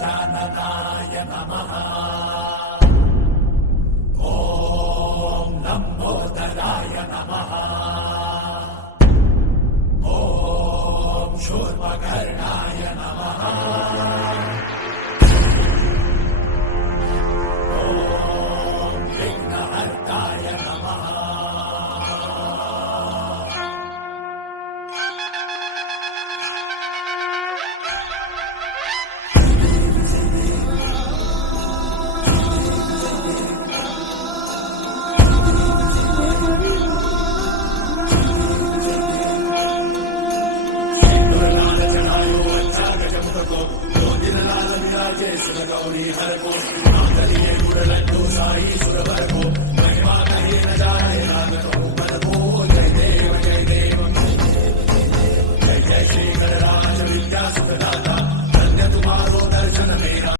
गजाननाय नमः। ॐ लम्बोदराय नमः। ॐ शूर्पकर्णाय नमः। ॐ विघ्नहर्ताय नमः। गौरी हर को नागरिये गुरलड्डू साई सुरवर को